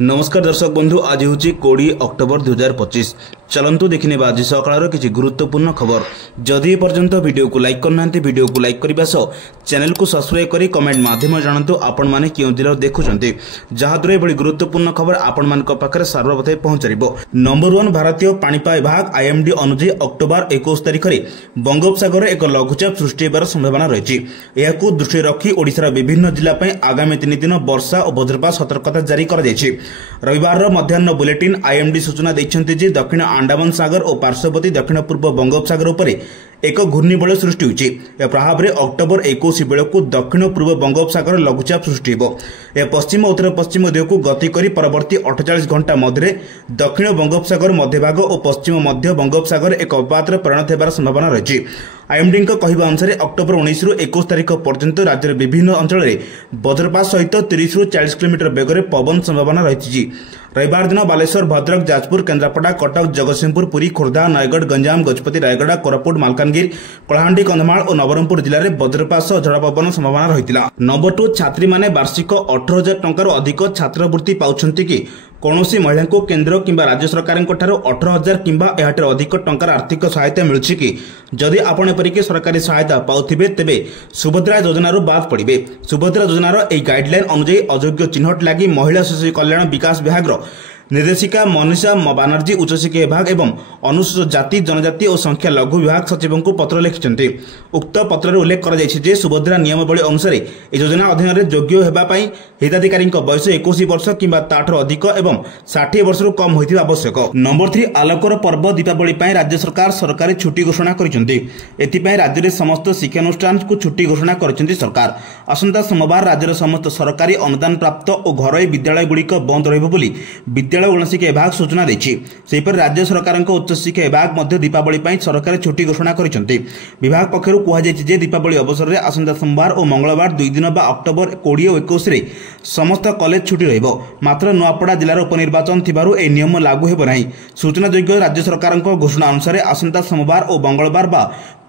नमस्कार दर्शक बंधु, आज हूँ 20 अक्टोबर 2025। चलतु देखने आज सकाल किसी गुरुत्वपूर्ण खबर। जदि पर्यंत वीडियो को लाइक करना वीडियो को लाइक करने सह चैनल को सब्सक्राइब करी कमेंट माध्यम जानतु आपण मैंने क्यों जिला देखुं जहाद्वारा यह गुरुत्वपूर्ण खबर आपण मान पाखे सर्वप्रथम पहुंचार। नंबर 1 भारतीय पाणीपाग विभाग आईएमडी अनुଯାୟୀ अक्टोबर 21 तारिख में बंगोपसागर एक लघुचाप सृष्टि होबार संभावना रही। यह दृष्टि रखी ओडिशार विभिन्न जिला आगामी 3 दिन वर्षा और वज्रपात सतर्कता जारी कर रविवार मध्याह्न बुलेटिन आईएमडी सूचना देते दक्षिण अंडमान सागर और पार्श्ववर्ती दक्षिण पूर्व बंगोपसागर उपरे एक घूर्णिबलय सृष्टि होती। प्रभाव में अक्टोबर 21 बेल को दक्षिण पूर्व बंगोपसागर लघुचाप सृष्टि हो। यह पश्चिम उत्तर पश्चिम दिग को गति कर परवर्ती 48 घंटा मध्य दक्षिण बंगोपसागर मध्यभाग और पश्चिम मध्य बंगोपसागर एक अवपात परिणत होबार संभावना रही। आईएमडी कहवा अनुसार अक्टोबर 19 ରୁ 21 तारिख पर्यंत राज्यर विभिन्न अंचल वज्रपात सहित 30 ରୁ 40 किलोमीटर बेगर पवन संभावना रही। रविवार दिन बालेश्वर, भद्रक, जाजपुर, केन्द्रापड़ा, कटक, जगतसिंहपुर, पुरी, खोर्धा, नयगढ़, गंजाम, गजपति, रायगड़ा, कोरापुट, मालकानगिरी, कलाहांडी, कंधमाल और नवरंगपुर जिले में वज्रपात सह झड़ पवन संभावना रही। नंबर 2 छात्री माने वार्षिक 18,000 टंकार अधिक छात्रवृत्ति पाउछंती कि कौनसी महिला को केंद्र किंबा राज्य सरकार 18,000 किंबा एहाटर अधिक टंकार आर्थिक सहायता मिलुछि कि जदि आपण एपरिक सरकारी सहायता पाउथिबे तेबे सुभद्रा योजना बाद पड़े। सुभद्रा योजनार एक गाइडलाइन अनुଯାयी अयोग्य चिन्हट लगी महिला शिशु कल्याण विकास विभाग निर्देशिका मनीषा बानर्जी उच्चशिक्षा विभाग एवं अनुसूचित जाति जनजाति और संख्या लघु विभाग सचिव को पत्र लिखिं। उक्त पत्र उल्लेख कर सुभद्रा नियमावली अनुसार यह योजना अधीन योग्य होगापी हिताधिकारी बयस 21 वर्ष किंबा ताठर अधिक एवं 60 वर्ष कम होता आवश्यक। नंबर 3 आलोकर पर्व दीपावली राज्य सरकार सरकारी छुट्टी घोषणा कर राज्य में समस्त शिक्षानुष्ठान को छुट्टी घोषणा कर सरकार। आसंता सोमवार राज्यर समस्त सरकारी अनुदान प्राप्त और घरोई विद्यालय गुड़िक बंद रही विद्यालय गणशिक्षा विभाग सूचना देछि। राज्य सरकार उच्च शिक्षा विभाग दीपावली सरकारी छुट्टी घोषणा कर विभाग पक्षर कहुई दीपावली अवसर में आसंता सोमवार और मंगलवार 2 दिन अक्टोबर 20 और 21 में समस्त कॉलेज छुट्टी रहिबो। मात्र नुआपड़ा जिलार उपनिर्वाचन थिबारु ए नियम लागू हेबो नाही। सूचनायोग्य राज्य सरकार घोषणा अनुसार आसंता सोमवार और मंगलवार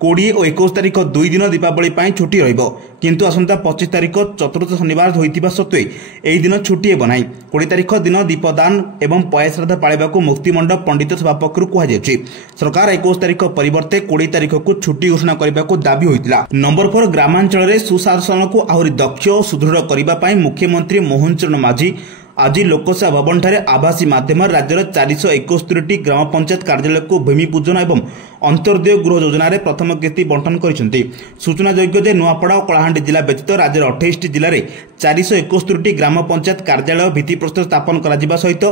20 और 21 तारिख 2 दिन दीपावली छुट्टी रहिबो, किंतु आसंता 25 तारिख चतुर्थ शनिवार होइतिबा सत्वे एही दिन छुट्टी हेबो नाही। 20 तारिख दिन दीपदान एवं पया श्राद्ध पाळिबाकू मुक्तिमंडप पंडित सभा पक्षरु कुहाଯାଇଛି। सरकार 21 तारिख परिवर्ते 20 तारिख को छुट्टी घोषणा करबाकू दाबी होइतिला। नंबर 4 ग्रामांचल रे सुशासन को आहुरी दक्ष और सुदृढ़ करबा पई मुख्यमंत्री मोहन चरण माझी आज लोकसेवा भवन ठारे आभासी माध्यम राज्यर 471 ग्राम पंचायत कार्यालय को भूमिपूजन एवं अंत्योदय गृह योजना प्रथम किस्ती बंटन करछन्ती। सूचनायोग्य नुआपड़ा और कलाहांडी जिला व्यतीत राज्यर 28 जिले में 471 ग्राम पंचायत कार्यालय भित्तिप्रस्तर स्थापन करा सहित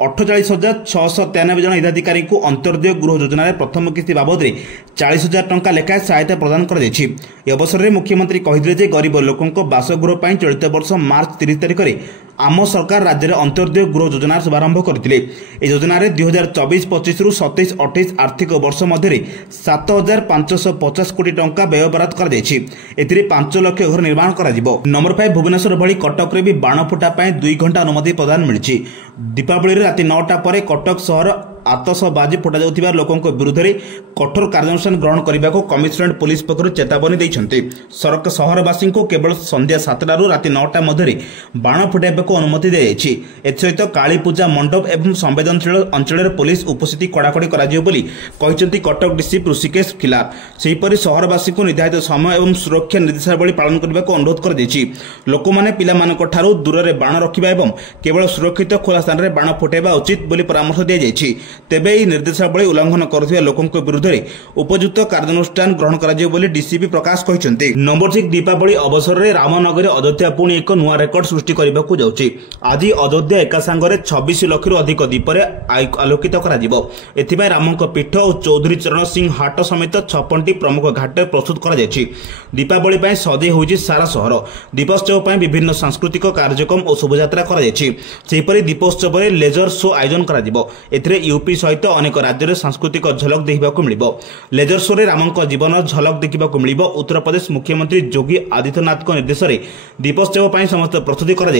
48,693 जन हिताधिकारी को अंत्योदय गृह योजना प्रथम किस्ती बाबद 40,000 टंका लेखाएं सहायता प्रदान कर अवसर में मुख्यमंत्री कहिथिले गरीब लोकों बासगृह चलित वर्ष मार्च 30 तारिख में आम सरकार राज्य में अंत्योदय गृह योजना शुभारंभ करते। योजना 2024-25 रु 27-28 आर्थिक वर्ष मध्य 7,550 कोटी टंका व्यय बराद कर 5 लाख घर निर्माण कर। नंबर 5 भुवनेश्वर भली कटक रे भी बाण फुटा 2 घंटा अनुमति प्रदान मिली। दीपावली राति 9टा पर कटक सहर आतशबाजी फुटा जाउथिबा लोकों विरुद्ध में कठोर कार्यानुष्ठान ग्रहण करने को कमिशनरेट पुलिस पक्षर चेतावनी देइछन्ते। सहरवासी को केवल संध्या 7टा रु राति 9टा मध्य बाण फुटाइबा अनुमति दी जाइछि। एसहित काली पूजा मंडप एवं संवेदनशील अंचल पुलिस उपस्थिति कड़ाकड़ी कहिसेंति कटक डीसी ऋषिकेश खिलार। सेहीपरि सहरवासी को निर्धारित समय एवं सुरक्षा निर्देशावली पालन करने को अनुरोध कर लोक मैंने पिलामानक ठारू दूर में बाण रखिबा एवं केवल सुरक्षित खोला स्थान में बाण फुटाइबा उचित बोली परामर्श दी जाइछि। तेबे यह निर्देशावली उल्लंघन करुवा लोकों विरुद्ध में उपयुक्त कार्यानुष्ठान ग्रहण कर डीसीपी प्रकाश कहते। नंबर 6 दीपावली अवसर में रामनगर अयोध्या पुणी एक नुआ रेकर्ड सृष्टि करने को जाउछि। आज अयोध्या एका सांगरे 26 लाख अधिक दीपरे आलोकित कर रामक पीठ और चौधरी चरण सिंह हाट समेत 56टी प्रमुख घाट प्रस्तुत कर दीपावली सजे होइछि सारा सहर। दीपोत्सव विभिन्न सांस्कृतिक कार्यक्रम और शोभायात्रा कर दीपोत्सव में लेजर शो आयोजन कर यूपी सहित अनेक राज्य सांस्कृतिक झलक देखा मिल लेजर शो रामों जीवन झलक देखा मिल उत्तर प्रदेश मुख्यमंत्री योगी आदित्यनाथ निर्देश में दीपोत्सव पर समस्त प्रस्तुति कर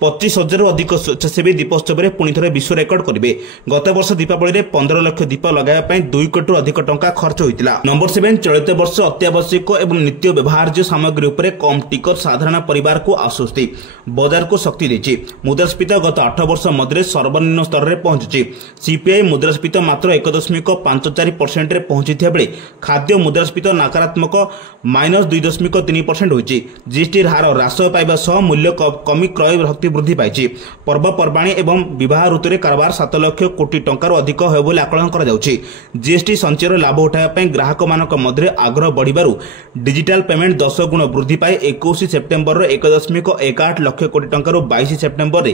25,000 अधिक स्वेच्छासेवी दीपोत्सव में पुणी थे विश्व रेकर्ड करेंगे। गत वर्ष दीपावली में 15 लाख दीप लगाइवाई 2 कोटी अधिक टंका खर्च होता। नंबर 7 चलित वर्ष अत्यावश्यक और नित्य व्यवहार्य सामग्री उपर कम टिकट साधारण परिवार को आश्वस्ति बाजार को शक्ति देछि। मुद्रास्फीति गत 8 वर्ष मध्य सर्वनिम्न स्तर में पहुंची। सीपीआई मुद्रास्फीति मात्र 1.54% रे पहुंची बेले खाद्य मुद्रास्फीति नकारात्मक -2.3% होइछि। जीएसटी हार ह्रास पाइबा सह मूल्य कमी क्रय शक्ति वृद्धि पाइछि। पर्वपर्वाणी एवं विवाह ऋतु में कारोबार 7 लाख कोटी टंकार अधिक हो बोली आकलन करा जाउछि। जीएसटी संचयर लाभ उठाइबा ग्राहक मानक मध्य आग्रह बढ़िबारु डिजिटल पेमेंट 10 गुण वृद्धि पाए 21 सेप्टेम्बर 1.18 लाख कोटी टंकार 22 सेप्टेम्बर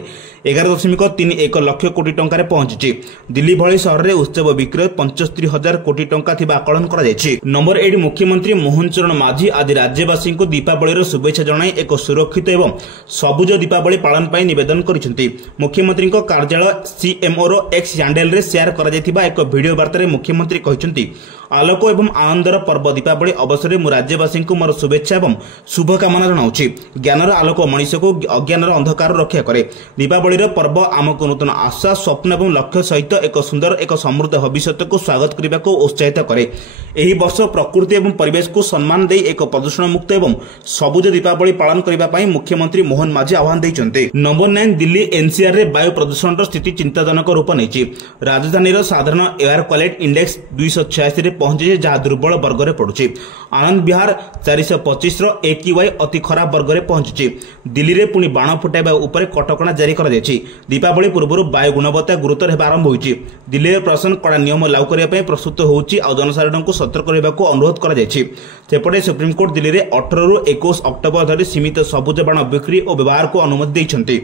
11.31 लाख कोटी टंकार पहुंची। दिल्ली भली शहर में उत्सव विक्रय 75,000 कोटी टंका थिबा आकलन करा जायछि। नंबर 8 मुख्यमंत्री मोहन चरण माझी आज राज्यवासी को दीपावली शुभेच्छा जणाई एक सुरक्षित एवं सबुज दीपावली पालन पर निवेदन करिसेंति। मुख्यमंत्री कार्यालय सीएमओ एक्स हैंडल रे शेयर करा जायथिबा एक वीडियो वार्ता मुख्यमंत्री कहिसेंति आलोक एवं आनंदर पर्व दीपावली अवसर में राज्यवासी को मोर शुभेच्छा एवं शुभकामना जनाऊँगी। ज्ञानर आलोक मनीष को अज्ञानर अंधकार रक्षा करे। दीपावली पर्व आमको नूतन आशा स्वप्न और लक्ष्य सहित एक सुंदर एक समृद्ध भविष्य को स्वागत करने को उत्साहित करे। एही वर्ष प्रकृति एवं परिवेश को सम्मान दे एक प्रदूषण मुक्त एवं सबुज दीपावली पालन करने मुख्यमंत्री मोहन माझी आह्वान देते। नंबर 9 दिल्ली एनसीआर रे वायु प्रदूषण स्थिति चिंताजनक रूप नहीं। राजधानी साधारण एयर क्वालिटी इंडेक्स 286 पहुंचे जहां दुर्बल वर्ग में पड़ुछि। आनंद विहार 425 AQI अति खराब वर्ग में पहुंची। दिल्ली में पुणी बाण फुटाइबा उपर कटकणा जारी कर दीपावली पूर्व वायु गुणवत्ता गुरुतर होगा आरंभ होइछि। दिल्ली प्रशासन कड़ा नियम लागू करने प्रस्तुत होउछि और जनसाधारण को सतर्क रहने को अनुरोध करपटे सुप्रीमकोर्ट दिल्ली में 18 ରୁ 21 अक्टोबर धरी सीमित सबुज बाण बिक्री और व्यवहार को अनुमति देते।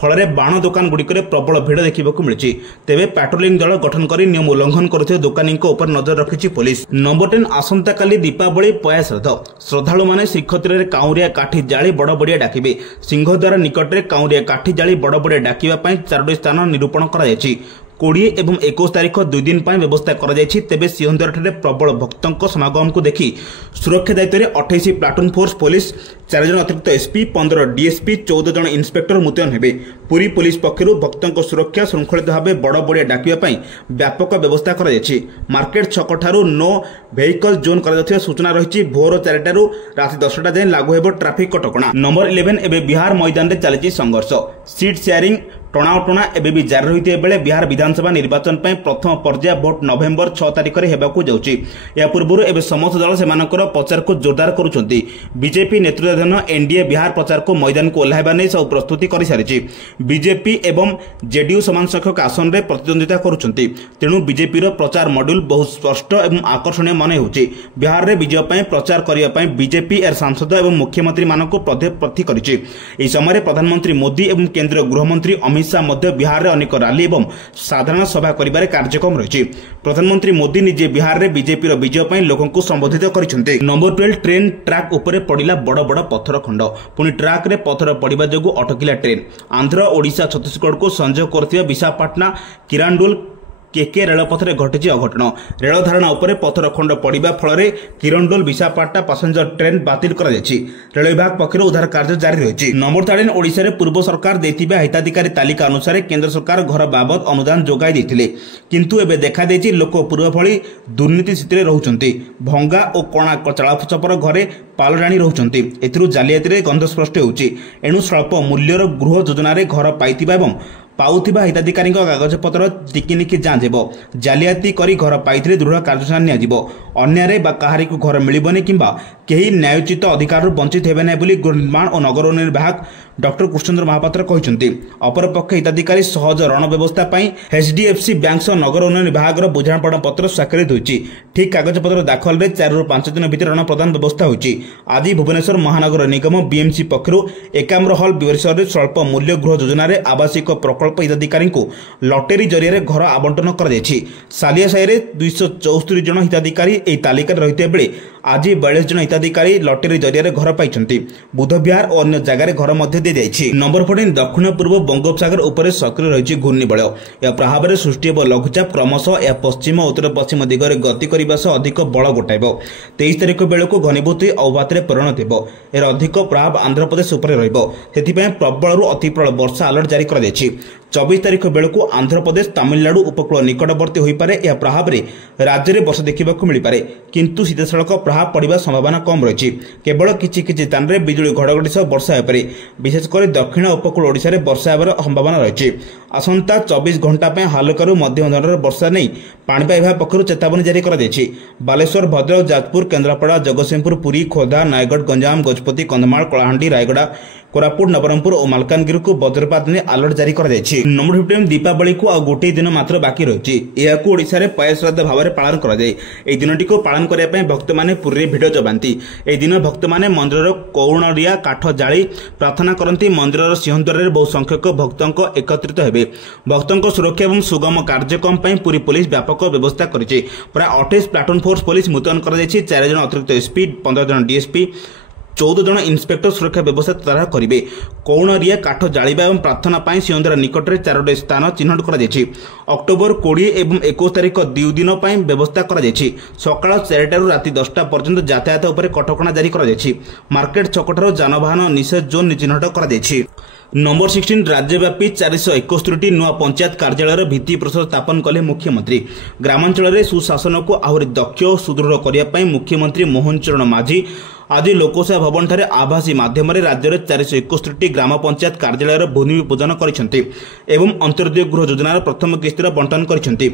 फल बाण दोकान गुड़िक प्रबल भिड़ देखा मिली। तेज पेट्रोलिंग दल गठन कर नियम उल्लंघन कर दोकानी नजर रखी पुलिस। नंबर 10 आसंता काली दीपावली पया श्रद्धालु माने श्रीक्षेत्र में काउरिया काठी जाली बड़ बड़िया डाकिबे। सिंहद्वार निकट में काउरिया काठी जाली बड़ बड़िया डाकिबा पई 4टी स्थान निरूपण करा जायछि। 20 एवं 21 तारीख 2 दिन पर व्यवस्था कर तेज सिंहद्वार प्रबल भक्तों समागम को देखि सुरक्षा दायित्व में 28 प्लाटून फोर्स पुलिस 4 जन अतिरिक्त एसपी 15 डीएसपी 14 जन इंस्पेक्टर मुतयन हेबे। पुरी पुलिस पक्षर भक्तों सुरक्षा श्रृंखलित भाव बड़ बड़िया डाकिबा व्यापक व्यवस्था कर मार्केट छक ठारू नो वेहिकल जोन कर सूचना रही। भोर 4 ରୁ राति 10टा जाए लागू हेब ट्राफिक कटकणा। नंबर 11 एवं बिहार मैदान में चली संघर्ष। सीट शेयरिंग टणाउटणा एवं भी जारी रही बेले बिहार विधानसभा निर्वाचन पर प्रथम पर्याय भोट नवेम्बर 6 तारिख में होगाकू जाउछि। या पूर्व एवं समस्त दल सेमानकर प्रचार को जोरदार करुछंती। बीजेपी नेतृत्वाधीन एनडीए बिहार प्रचार को मैदान को ओह्लाइबा नै सब प्रस्तुति कर सारिछि। बीजेपी एवं जेडीयू समान संख्यक आसन में प्रतिद्वंदिता करुछंती। तेणु बीजेपी प्रचार मॉड्यूल बहुत स्पष्ट एवं आकर्षणीय मन होउछि। बिहार में विजय पर प्रचार करने बीजेपी एर सांसद एवं मुख्यमंत्री मानक प्रार्थी करिछि। एही समय प्रधानमंत्री मोदी एवं केंद्रीय गृहमंत्री अमित शाह मध्य बिहार में अनेक रैली एवं साधारण सभा करिबारे कार्यक्रम रही। प्रधानमंत्री मोदी निजे बिहार में बीजेपी विजय पर लोगों को संबोधित करिसेंते। नंबर 12 ट्रेन ट्रैक उपरे पड़िला बड़ बड़ पत्थर खंड। पुणी ट्रैक रे पत्थर पड़िबा जोगु अटकिला ट्रेन। आंध्र ओडिशा छत्तीसगढ़ को संजोग करथिबा विशाखापट्टनम किरांडुल केके रेलपथ में घटी अघटन। रेल धारणा उपर पत्थर खंड पड़ा फल किरंडोल विशाखापट्टनम पैसेंजर ट्रेन बातिल कर रेल विभाग पक्ष उद्धार कार्य जारी रही। नंबर 13 ओडिशा रे पूर्व सरकार देथिबा हिताधिकारी तालिका अनुसार केंद्र सरकार घर बाबद अनुदान जोगाई देथिले, किंतु एबे देखा देछि लोक पूर्व भली दुर्नीति स्थिति रहउचंती। भंगा और कणा चालाचपर घरे पाल राणी रहउचंती। एथिरु जालियाती रे गंध स्पष्ट होउछि। एणु स्वल्प मूल्यर गृह योजना रे घर पाइतिबा एवं पाउथिबा हिताधिकारी कागजपत्र टिकिनिकी जांच हेब। जालियाती करी घर पाइथिले दृढ़ कार्यानुष्ठान नियाजिब। अन्यारे बा काहारी को घर मिलिबनी किंबा केही न्यायोचित अधिकार वंचित हेबे नै बोली गृह निर्माण और नगर उन्नयन विभाग डॉक्टर कृष्णचंद्र महापात्र कहिसंती। अपरपक्ष हिताधिकारी सहज ऋण व्यवस्था पई एचडीएफसी बैंक सह नगर उन्नयन विभाग बुझामण पत्र स्वाक्षरित होइछि। ठीक कागजपत्र दाखल रे 4 ରୁ 5 दिन भितर ऋण प्रदान व्यवस्था होइछि। आज भुवनेश्वर महानगर निगम बीएमसी पक्षरु एकाम्र हॉल परिसर रे स्वल्प मूल्य गृह योजना रे आवासिक प्रकल्प हिताधिकारी को लॉटरी जरिए घर आवंटन कर सालिया साहि रे 274 जन हिताधिकारी एही तालिका रहिते बेले आज 42 जन हिताधिकारी लॉटरी जरिए घर पाइछंती। बुध विहार और अन्य जगह घर मध्य ଦିଆଯାଇଛି। ନମ୍ବର 14 ଦକ୍ଷିଣ ପୂର୍ବ ବଙ୍ଗୋପସାଗର ଉପରେ ସକ୍ରିୟ ରହିଛି ଘୂର୍ଣ୍ଣିବଳୟ। ଏହା ପ୍ରଭାବରେ ସୃଷ୍ଟି ହେବ ଲଘୁଚାପ। କ୍ରମଶଃ ଏହା ପଶ୍ଚିମ ଓ ଉତ୍ତର ପଶ୍ଚିମ ଦିଗରେ ଗତି କରିବା ସହ ଅଧିକ ବଳ ଗୋଟାଇବ। 23 ତାରିଖ ବେଳକୁ ଘନୀଭୂତ ଅବପାତରେ ପରିଣତ ହେବ। ଏହାର ଅଧିକ ପ୍ରଭାବ ଆନ୍ଧ୍ରପ୍ରଦେଶ ଉପରେ ରହିବ। ସେଥିପାଇଁ ପ୍ରବଳରୁ ଅତି ପ୍ରବଳ ବର୍ଷା ଆଲର୍ଟ ଜାରି କରାଯାଇଛି। 24 ତାରିଖ ବେଳକୁ ଆନ୍ଧ୍ରପ୍ରଦେଶ ତାମିଲନାଡୁ ଉପକୂଳ ନିକଟବର୍ତ୍ତୀ ହୋଇପାରେ। ଏହା ପ୍ରଭାବରେ ରାଜ୍ୟରେ ବର୍ଷା ଦେଖିବାକୁ ମିଳିପାରେ, କିନ୍ତୁ ସିଧାସଳଖ ପ୍ରଭାବ ପଡ଼ିବା ସମ୍ଭାବନା କମ୍ ରହିଛି। କେବଳ କିଛି କିଛି ସ୍ଥାନରେ ବିଜୁଳି ଘଡ଼ଘଡ଼ି ସହ ବର୍ଷା ହୋଇପାରେ। ବିଶେଷ କରି ଦକ୍ଷିଣ ଉପକୂଳ ଓଡ଼ିଶାରେ ବର୍ଷା ହେବାର ସମ୍ଭାବନା ରହିଛି। ଆସନ୍ତା 24 ଘଣ୍ଟା ପାଇଁ ହାଲକାରୁ ମଧ୍ୟମ ଧରଣର ବର୍ଷା ନେଇ ପାଣିପାଗ ବିଭାଗ ପକ୍ଷରୁ ଚେତାବନୀ ଜାରି କରାଯାଇଛି। ବାଲେଶ୍ୱର, ଭଦ୍ରକ, ଯାଜପୁର, କେନ୍ଦ୍ରାପଡ଼ା, ଜଗତସିଂହପୁର, ପୁରୀ, ଖୋର୍ଦ୍ଧା, ନୟାଗଡ଼, ଗଞ୍ଜାମ, ଗଜପତି, କନ୍ଧମାଳ, କଳାହାଣ୍ଡି, ରାୟଗଡ଼ା, କୋରାପୁଟ, ନବରଙ୍ଗପୁର ଓ ମାଲକାନଗିରିକୁ ବଜ୍ରପାତ ନେଇ ଆଲର୍ଟ ଜାରି କରାଯାଇଛି। ନମ୍ବର 15 ଦୀପାବଳିକୁ ଆଉ ଗୋଟିଏ ଦିନ ମାତ୍ର ବାକି ରହିଛି। ଏହାକୁ ଓଡ଼ିଶାରେ ପୟା ଶ୍ରାଦ୍ଧ ଭାବରେ ପାଳନ କରାଯାଏ। ଏହି ଦିନଟିକୁ ପାଳନ କରିବା ପାଇଁ ଭକ୍ତମାନେ ପୁରୀରେ ଭିଡ଼ ଜମାନ୍ତି। ଏହି ଦିନ ଭକ୍ତମାନେ ମନ୍ଦିରର କଉଣରିଆ କାଠ ଜାଳି ପ୍ରାର୍ଥନା କରନ୍ତି। ମନ୍ଦିରର ସିଂହଦ୍ୱାରରେ ବହୁ ସଂଖ୍ୟକ ଭକ୍ତଙ୍କ ଏକତ୍ରିତ ହେବେ। ଭକ୍ତଙ୍କ ସୁରକ୍ଷା ଏବଂ ସୁଗମ କାର୍ଯ୍ୟକ୍ରମ ପାଇଁ ପୁରୀ ପୋଲିସ ବ୍ୟାପକ ବ୍ୟବସ୍ଥା କରିଛି। ପ୍ରାୟ 28 ପ୍ଲାଟୁନ୍ ଫୋର୍ସ ପୋଲିସ ମୁତୟନ କରାଯାଇଛି। 4 ଜଣ ଅତିରିକ୍ତ ଏସ୍ପି, 15 ଜଣ ଡିଏସ୍ପି, 14 ଜଣ ଇନ୍ସପେକ୍ଟର ସୁରକ୍ଷା ବ୍ୟବସ୍ଥା ତଦାରଖ କରିବେ। କଉଣରିଆ କାଠ ଜାଳିବା ଏବଂ ପ୍ରାର୍ଥନା ପାଇଁ ସିଂହଦ୍ୱାର ନିକଟରେ 4ଟି ସ୍ଥାନ ଚିହ୍ନଟ କରାଯାଇଛି। ଅକ୍ଟୋବର 20 ଏବଂ 21 ତାରିଖ 2 ଦିନ ପାଇଁ ବ୍ୟବସ୍ଥା କରାଯାଇଛି। ସକାଳ 4ଟାରୁ ରାତି 10ଟା ପର୍ଯ୍ୟନ୍ତ ଯାତାୟାତ ଉପରେ କଟକଣା ଜାରି କରାଯାଇଛି। ମାର୍କେଟ ଛକଠାରୁ ଯାନବାହନ ନିଷେଧ ଜୋନ୍ ଚିହ୍ନଟ କରାଯାଇଛି। ନମ୍ବର 16 ରାଜ୍ୟବ୍ୟାପୀ 471ଟି ନୂଆ ପଞ୍ଚାୟତ କାର୍ଯ୍ୟାଳୟର ଭିତ୍ତିପ୍ରସ୍ତର ସ୍ଥାପନ କଲେ ମୁଖ୍ୟମନ୍ତ୍ରୀ। ଗ୍ରାମାଞ୍ଚଳରେ ସୁଶାସନକୁ ଆହୁରି ଦକ୍ଷ ଓ ସୁଦୃଢ଼ କରିବା ପାଇଁ ମୁଖ୍ୟମନ୍ତ୍ରୀ ମୋହନ ଚରଣ ମାଝୀ ଆଜି ଲୋକସେବା ଭବନଠାରେ ଆଭାସୀ ମାଧ୍ୟମରେ ରାଜ୍ୟରେ 471ଟି ଗ୍ରାମ ପଞ୍ଚାୟତ କାର୍ଯ୍ୟାଳୟର ଭୂମି ପୂଜନ କରିଛନ୍ତି ଏବଂ ଅନ୍ତର୍ଜୀୟ ଗୃହ ଯୋଜନାର ପ୍ରଥମ କିସ୍ତିର ବଣ୍ଟନ କରିଛନ୍ତି।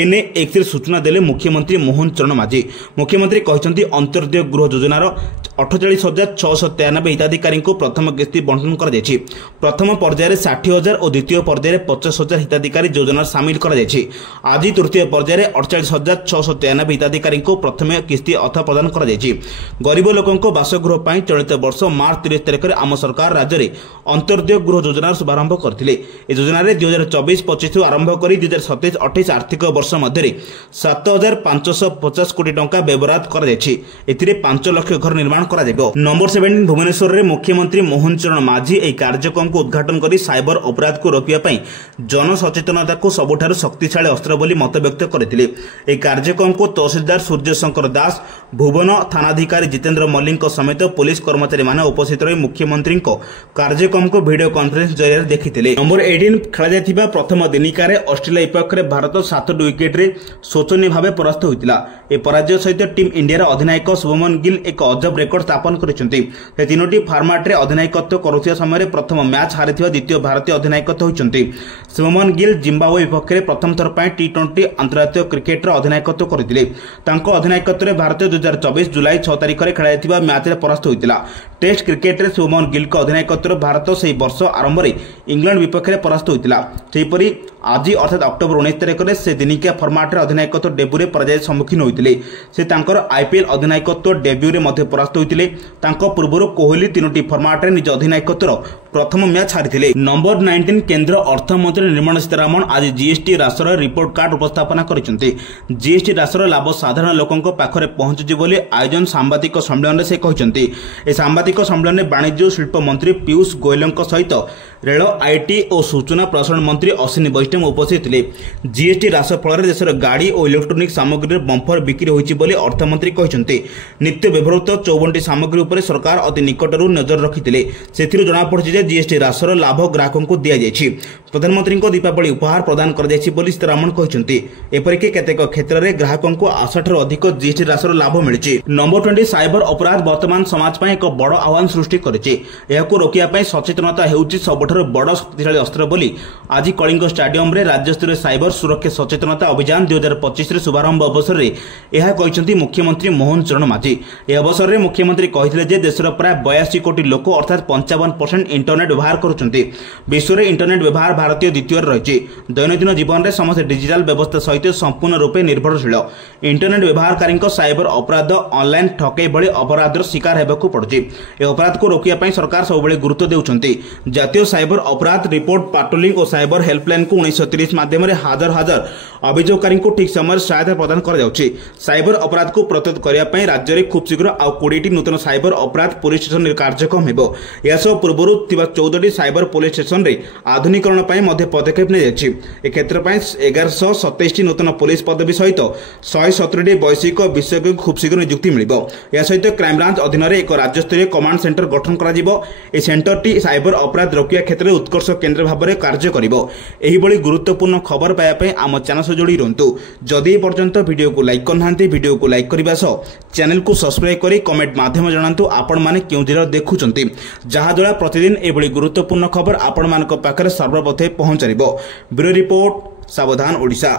ଏନେଇ ଏକ୍ସରେ ସୂଚନା ଦେଲେ ମୁଖ୍ୟମନ୍ତ୍ରୀ ମୋହନ ଚରଣ ମାଝୀ। ମୁଖ୍ୟମନ୍ତ୍ରୀ କହିଛନ୍ତି, ଅନ୍ତର୍ଜୀୟ ଗୃହ ଯୋଜନାର 48,693 ହିତାଧିକାରୀଙ୍କୁ ପ୍ରଥମ କିସ୍ତି ବଣ୍ଟନ କରାଯାଇଛି। ପ୍ରଥମ ପର୍ଯ୍ୟାୟରେ 60,000 ଓ ଦ୍ୱିତୀୟ ପର୍ଯ୍ୟାୟରେ 50,000 ହିତାଧିକାରୀ ଯୋଜନାରେ ସାମିଲ କରାଯାଇଛି। ଆଜି ତୃତୀୟ ପର୍ଯ୍ୟାୟରେ 48,693 ହିତାଧିକାରୀଙ୍କୁ ପ୍ରଥମ କିସ୍ତି ଅର୍ଥ ପ୍ରଦାନ କରାଯାଇଛି। ଗରିବ ଲୋକଙ୍କ ବାସଗୃହ ପାଇଁ ଚଳିତ ବର୍ଷ ମାର୍ଚ୍ଚ 30 ତାରିଖରେ ଆମ ସରକାର ରାଜ୍ୟରେ ଅନ୍ତର୍ଜୀୟ ଗୃହ ଯୋଜନାର ଶୁଭାରମ୍ଭ କରିଥିଲେ। ଏହି ଯୋଜନାରେ 2024-25ରୁ ଆରମ୍ଭ କରି 2027-28 ଆର୍ଥିକ ବର୍ଷ ମଧ୍ୟରେ 7,550 କୋଟି ଟଙ୍କା ବ୍ୟବହାର କରାଯାଇଛି। ଏଥିରେ 5 ଲକ୍ଷ ଘର ନିର୍ମାଣ କରାଯିବ। ନମ୍ବର 17 ଭୁବନେଶ୍ୱରରେ ମୁଖ୍ୟମନ୍ତ୍ରୀ ମୋହନ ଚରଣ ମାଝୀ ଏହି କାର୍ଯ୍ୟକ୍ରମକୁ ଉଦ୍ଘାଟନ କରି ସାଇବର ଅପରାଧକୁ ରୋକିବା ପାଇଁ ଜନସଚେତନତାକୁ ସବୁଠାରୁ ଶକ୍ତିଶାଳୀ ଅସ୍ତ୍ର ବୋଲି ମତବ୍ୟକ୍ତ କରିଥିଲେ। ଏହି କାର୍ଯ୍ୟକ୍ରମକୁ ତହସିଲଦାର ସୂର୍ଯ୍ୟଶଙ୍କର ଦାସ, ଭୁବନ ଥାନାଧିକାରୀ ଜିତେନ୍ଦ୍ର ମଲ୍ଲିକଙ୍କ ସମେତ ପୁଲିସ କର୍ମଚାରୀମାନେ ଉପସ୍ଥିତ ରହି ମୁଖ୍ୟମନ୍ତ୍ରୀଙ୍କ କାର୍ଯ୍ୟକ୍ରମକୁ ଭିଡିଓ କନଫରେନ୍ସ ଜରିଆରେ ଦେଖିଥିଲେ। ନମ୍ବର 18 ଖେଳାଯାଇଥିବା ପ୍ରଥମ ଦିନିକାରେ ଅଷ୍ଟ୍ରେଲିଆ ବିପକ୍ଷରେ ଭାରତ 7 ୱିକେଟରେ ଶୋଚନୀୟ ଭାବେ ପରାସ୍ତ ହୋଇଥିଲା। ଏହି ପରାଜୟ ସହିତ ଟିମ୍ ଇଣ୍ଡିଆର ଅଧିନାୟକ ଶୁଭମନ ଗିଲ୍ ଏକ ଅଜବ ରେକର୍ଡ ସ୍ଥାପନ କରିଛନ୍ତି। ସେ 3ଟି ଫର୍ମାଟରେ ଅଧିନାୟକତ୍ୱ କରୁଥିବା ସମୟରେ ପ୍ରଥମ ମ୍ୟାଚ୍ ହାରିଥିବା ଦ୍ୱିତୀୟ ଭାରତୀୟ ଅଧିନାୟକ ହୋଇଛନ୍ତି। ଶୁଭମନ ଗିଲ୍ ଜିମ୍ବାୱେ ବିପକ୍ଷରେ ପ୍ରଥମ ଥର ପାଇଁ T20 ଆନ୍ତର୍ଜାତିକ କ୍ରିକେଟର ଅଧିନାୟକତ୍ୱ କରିଥିଲେ। ତାଙ୍କ ଅଧିନାୟକତ୍ୱରେ ଭାରତ 2024 ଜୁଲାଇ 6 ତାରିଖରେ ଖେଳାଯାଇଥିବା ମ୍ୟାଚ୍ରେ ପରାସ୍ତ ହୋଇଥିଲା। ଟେଷ୍ଟ କ୍ରିକେଟରେ ଶୁଭମନ ଗିଲ୍ଙ୍କ ଅଧିନାୟକତ୍ୱରେ ଭାରତ ସେହି ବର୍ଷ ଆରମ୍ଭରେ ଇଂଲଣ୍ଡ ବିପକ୍ଷରେ ପରାସ୍ତ ହୋଇଥିଲା। ସେହିପରି ଆଜି ଅର୍ଥାତ୍ ଅକ୍ଟୋବର 19 ତାରିଖରେ ସେ ଦିନିକିଆ ଫର୍ମାଟରେ ଅଧିନାୟକତ୍ୱ ଡେବ୍ୟୁରେ ପରାଜୟର ସମ୍ମୁଖୀନ ହୋଇଥିଲେ। ସେ ତାଙ୍କର IPL ଅଧିନାୟକତ୍ୱ ଡେବ୍ୟୁରେ ମଧ୍ୟ ପରାସ୍ତ ହୋଇଥିଲେ। ତାଙ୍କ ପୂର୍ବରୁ କୋହଲି 3ଟି ଫର୍ମାଟରେ ନିଜ ଅଧିନାୟକତ୍ୱର ପ୍ରଥମ ମ୍ୟାଚ୍ ହାରିଥିଲେ। ନମ୍ବର 19 କେନ୍ଦ୍ର ଅର୍ଥମନ୍ତ୍ରୀ ନିର୍ମଳା ସୀତାରମଣ ଆଜି GST ହ୍ରାସର ରିପୋର୍ଟ କାର୍ଡ ଉପସ୍ଥାପନା କରିଛନ୍ତି। GST ହ୍ରାସର ଲାଭ ସାଧାରଣ ଲୋକଙ୍କ ପାଖରେ ପହଞ୍ଚୁଛି ବୋଲି ଆୟୋଜନ ସାମ୍ବାଦିକ ସମ୍ମିଳନୀରେ ସେ କହିଛନ୍ତି। ଏହି ସାମ୍ବାଦିକ ସମ୍ମିଳନୀରେ ବାଣିଜ୍ୟ ଓ ଶିଳ୍ପ ମନ୍ତ୍ରୀ ପୀୟୂଷ ଗୋୟଲଙ୍କ ସହିତ ରେଳ, IT ଓ ସୂଚନା ପ୍ରସାରଣ ମନ୍ତ୍ରୀ ଅଶ୍ୱିନୀ ବୈଷ୍ଣବ ଉପସ୍ଥିତ ଥିଲେ। GST ହ୍ରାସ ଫଳରେ ଦେଶର ଗାଡ଼ି ଓ ଇଲେକ୍ଟ୍ରୋନିକ୍ ସାମଗ୍ରୀର ବମ୍ପର ବିକ୍ରି ହୋଇଛି ବୋଲି ଅର୍ଥମନ୍ତ୍ରୀ କହିଛନ୍ତି। ନିତ୍ୟ ବ୍ୟବହୃତ 54ଟି ସାମଗ୍ରୀ ଉପରେ ସରକାର ଅତି ନିକଟରୁ ନଜର ରଖିଥିଲେ। ସେଥିରୁ ଜଣାପଡ଼ିଛି ଯେ GST ହ୍ରାସର ଲାଭ ଗ୍ରାହକଙ୍କୁ ଦିଆଯାଇଛି। ପ୍ରଧାନମନ୍ତ୍ରୀଙ୍କ ଦୀପାବଳି ଉପହାର ପ୍ରଦାନ କରାଯାଇଛି ବୋଲି ସୀତାରମଣ କହିଛନ୍ତି। ଏପରିକି କେତେକ କ୍ଷେତ୍ରରେ ଗ୍ରାହକଙ୍କୁ ଆଶାଠାରୁ ଅଧିକ GST ହ୍ରାସର ଲାଭ ମିଳିଛି। ନମ୍ବର 20 ସାଇବର ଅପରାଧ ବର୍ତ୍ତମାନ ସମାଜ ପାଇଁ ଏକ ବଡ଼ ଆହ୍ୱାନ ସୃଷ୍ଟି କରିଛି। ଏହାକୁ ରୋକିବା ପାଇଁ ସଚେତନତା ହେଉଛି ସବୁଠାରୁ ବଡ଼ ଶକ୍ତିଶାଳୀ ଅସ୍ତ୍ର ବୋଲି ଆଜି କଳିଙ୍ଗ ଷ୍ଟାଡିୟମରେ ରାଜ୍ୟସ୍ତରୀୟ ସାଇବର ସୁରକ୍ଷା ସଚେତନତା ଅଭିଯାନ 2025ରେ ଶୁଭାରମ୍ଭ ଅବସରରେ ଏହା କହିଛନ୍ତି ମୁଖ୍ୟମନ୍ତ୍ରୀ ମୋହନ ଚରଣ ମାଝୀ। ଏହି ଅବସରରେ ମୁଖ୍ୟମନ୍ତ୍ରୀ କହିଥିଲେ ଯେ ଦେଶର ପ୍ରାୟ 82 କୋଟି ଲୋକ ଅର୍ଥାତ୍ 55% ଇଣ୍ଟରନେଟ୍ ବ୍ୟବହାର କରୁଛନ୍ତି। ବିଶ୍ୱରେ ଇଣ୍ଟରନେଟ୍ ବ୍ୟବହାର ଭାରତୀୟ ଦ୍ୱିତୀୟରେ ରହିଛି। ଦୈନନ୍ଦିନ ଜୀବନରେ ସମସ୍ତେ ଡିଜିଟାଲ ବ୍ୟବସ୍ଥା ସହିତ ସମ୍ପୂର୍ଣ୍ଣ ରୂପେ ନିର୍ଭରଶୀଳ। ଇଣ୍ଟରନେଟ୍ ବ୍ୟବହାରକାରୀଙ୍କ ସାଇବର ଅପରାଧ, ଅନଲାଇନ୍ ଠକେଇ ଭଳି ଅପରାଧର ଶିକାର ହେବାକୁ ପଡୁଛି। ଏହି ଅପରାଧକୁ ରୋକିବା ପାଇଁ ସରକାର ସବୁବେଳେ ଗୁରୁତ୍ୱ ଦେଉଛନ୍ତି। ଜାତୀୟ ସାଇବର ଅପରାଧ ରିପୋର୍ଟ ପାଟ୍ରୋଲିଂ ଓ ସାଇବର ହେଲ୍ପଲାଇନକୁ 1930 ମାଧ୍ୟମରେ ହାଜର ହାଜର ଅଭିଯୋଗକାରୀଙ୍କୁ ଠିକ୍ ସମୟରେ ସହାୟତା ପ୍ରଦାନ କରାଯାଉଛି। ସାଇବର ଅପରାଧକୁ ପ୍ରତିରୋଧ କରିବା ପାଇଁ ରାଜ୍ୟରେ ଖୁବ୍ ଶୀଘ୍ର ଆଉ 20ଟି ନୂତନ ସାଇବର ଅପରାଧ ପୁଲିସ ଷ୍ଟେସନ କାର୍ଯ୍ୟକ୍ରମ ହେବ। ଏହାସହ ପୂର୍ବରୁ ରହିଥିବା 14ଟି ସାଇବର ପୋଲିସ ଷ୍ଟେସନରେ ଆଧୁନିକରଣ ପାଇଁ ମଧ୍ୟ ପଦକ୍ଷେପ ନିଆଯାଇଛି। ଏ କ୍ଷେତ୍ର ପାଇଁ 1127ଟି ନୂତନ ପୋଲିସ ପଦବୀ ସହିତ 117ଟି ବୈଷୟିକ ବିଶେଷଜ୍ଞଙ୍କୁ ଖୁବ୍ ଶୀଘ୍ର ନିଯୁକ୍ତି ମିଳିବ। ଏହା ସହିତ କ୍ରାଇମବ୍ରାଞ୍ଚ ଅଧୀନରେ ଏକ ରାଜ୍ୟସ୍ତରୀୟ କମାଣ୍ଡ ସେଣ୍ଟର ଗଠନ କରାଯିବ। ଏହି ସେଣ୍ଟରଟି ସାଇବର ଅପରାଧ ରୋକିବା କ୍ଷେତ୍ରରେ ଉତ୍କର୍ଷ କେନ୍ଦ୍ର ଭାବରେ କାର୍ଯ୍ୟ କରିବ। ଏହିଭଳି ଗୁରୁତ୍ୱପୂର୍ଣ୍ଣ ଖବର ପାଇବା ପାଇଁ ଆମ ଚ୍ୟାନେଲ ସହ ଯୋଡ଼ି ରୁହନ୍ତୁ। ଯଦି ଏ ପର୍ଯ୍ୟନ୍ତ ଭିଡ଼ିଓକୁ ଲାଇକ୍ କରିନାହାନ୍ତି ଭିଡ଼ିଓକୁ ଲାଇକ୍ କରିବା ସହ ଚ୍ୟାନେଲକୁ ସବସ୍କ୍ରାଇବ୍ କରି କମେଣ୍ଟ ମାଧ୍ୟମରେ ଜଣାନ୍ତୁ ଆପଣମାନେ କେଉଁ ଜିଲ୍ଲାରେ ଦେଖୁଛନ୍ତି, ଯାହାଦ୍ୱାରା ପ୍ରତିଦିନ ଏଭଳି ଗୁରୁତ୍ୱପୂର୍ଣ୍ଣ ଖବର ଆପଣମାନଙ୍କ ପାଖରେ ସର୍ବପ୍ରଥମେ ପହଞ୍ଚାଯିବ। ବ୍ୟୁରୋ ରିପୋର୍ଟ, ସାବଧାନ ଓଡ଼ିଶା।